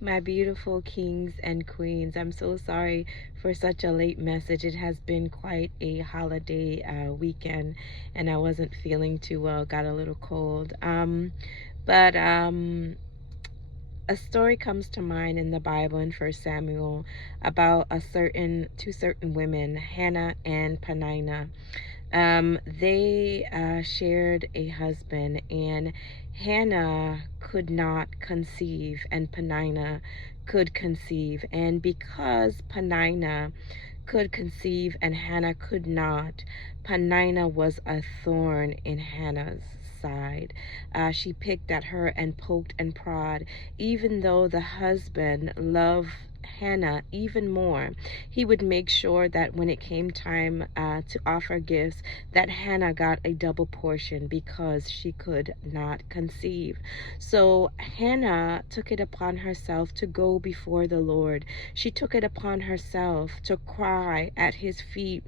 My beautiful kings and queens, I'm so sorry for such a late message. It has been quite a holiday weekend, and I wasn't feeling too well, got a little cold. But a story comes to mind in the Bible in First Samuel about two certain women, Hannah and Peninnah. They shared a husband, and Hannah could not conceive, and Peninnah could conceive. And because Peninnah could conceive and Hannah could not, Peninnah was a thorn in Hannah's side. She picked at her and poked and prod, even though the husband loved Hannah even more. He would make sure that when it came time to offer gifts, that Hannah got a double portion because she could not conceive. So Hannah took it upon herself to go before the Lord. She took it upon herself to cry at his feet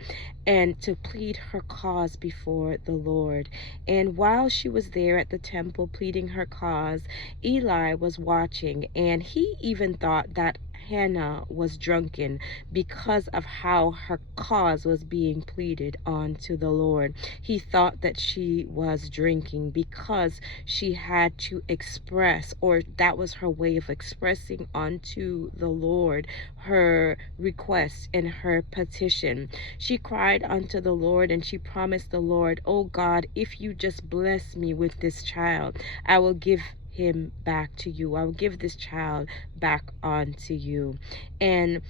and to plead her cause before the Lord. And while she was there at the temple pleading her cause, Eli was watching, and he even thought that Hannah was drunken because of how her cause was being pleaded on to the Lord. He thought that she was drinking because she had to express, or that was her way of expressing unto the Lord her request and her petition. She cried unto the Lord and she promised the Lord, "Oh God, if you just bless me with this child, I will give him back to you. I will give this child back onto you." And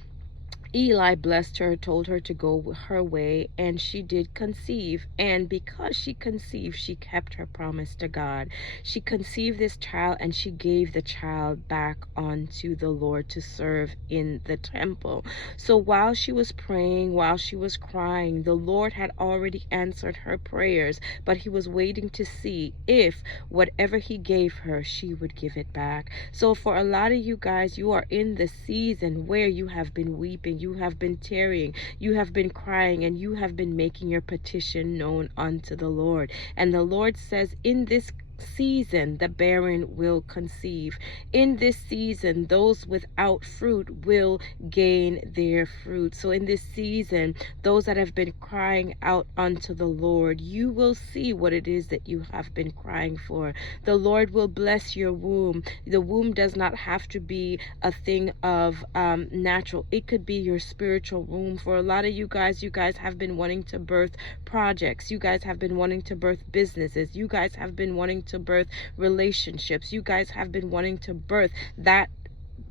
Eli blessed her, told her to go her way, and she did conceive. And because she conceived, she kept her promise to God. She conceived this child and she gave the child back unto the Lord to serve in the temple. So while she was praying, while she was crying, the Lord had already answered her prayers, but he was waiting to see if whatever he gave her, she would give it back. So for a lot of you guys, you are in the season where you have been weeping, you have been tearing, you have been crying, and you have been making your petition known unto the Lord. And the Lord says, in this season the barren will conceive. In this season those without fruit will gain their fruit. So in this season, those that have been crying out unto the Lord, you will see what it is that you have been crying for. The Lord will bless your womb. The womb does not have to be a thing of natural. It could be your spiritual womb. For a lot of you guys have been wanting to birth projects. You guys have been wanting to birth businesses. You guys have been wanting to birth relationships. You guys have been wanting to birth that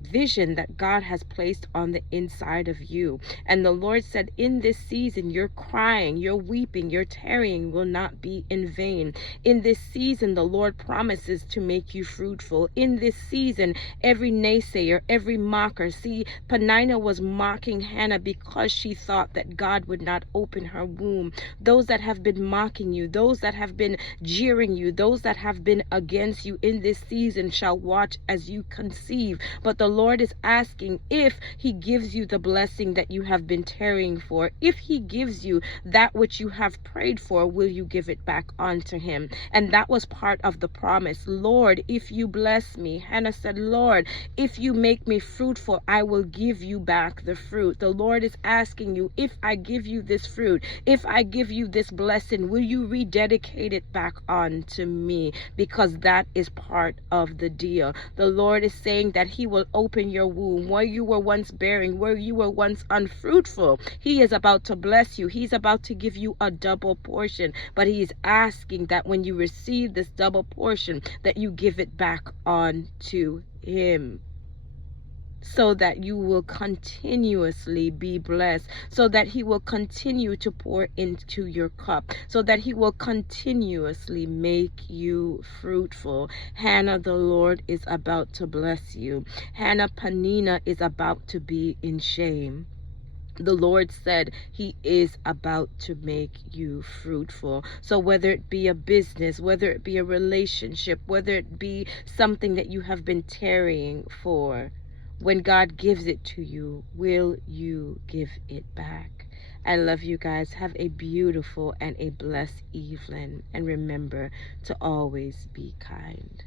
vision that God has placed on the inside of you. And the Lord said, in this season, your crying, your weeping, your tarrying will not be in vain. In this season, the Lord promises to make you fruitful. In this season, every naysayer, every mocker, see, Peninnah was mocking Hannah because she thought that God would not open her womb. Those that have been mocking you, those that have been jeering you, those that have been against you in this season shall watch as you conceive. But the Lord is asking, if he gives you the blessing that you have been tarrying for, if he gives you that which you have prayed for, will you give it back unto him? And that was part of the promise. Lord, if you bless me, Hannah said, Lord, if you make me fruitful, I will give you back the fruit. The Lord is asking you, if I give you this fruit, if I give you this blessing, will you rededicate it back unto me? Because that is part of the deal. The Lord is saying that he will open your womb where you were once bearing, where you were once unfruitful. He is about to bless you. He's about to give you a double portion, but he is asking that when you receive this double portion, that you give it back on to him, so that you will continuously be blessed, so that he will continue to pour into your cup, so that he will continuously make you fruitful. Hannah, the Lord is about to bless you. Hannah, Peninnah is about to be in shame. The Lord said he is about to make you fruitful. So whether it be a business, whether it be a relationship, whether it be something that you have been tarrying for, when God gives it to you, will you give it back? I love you guys. Have a beautiful and a blessed evening. And remember to always be kind.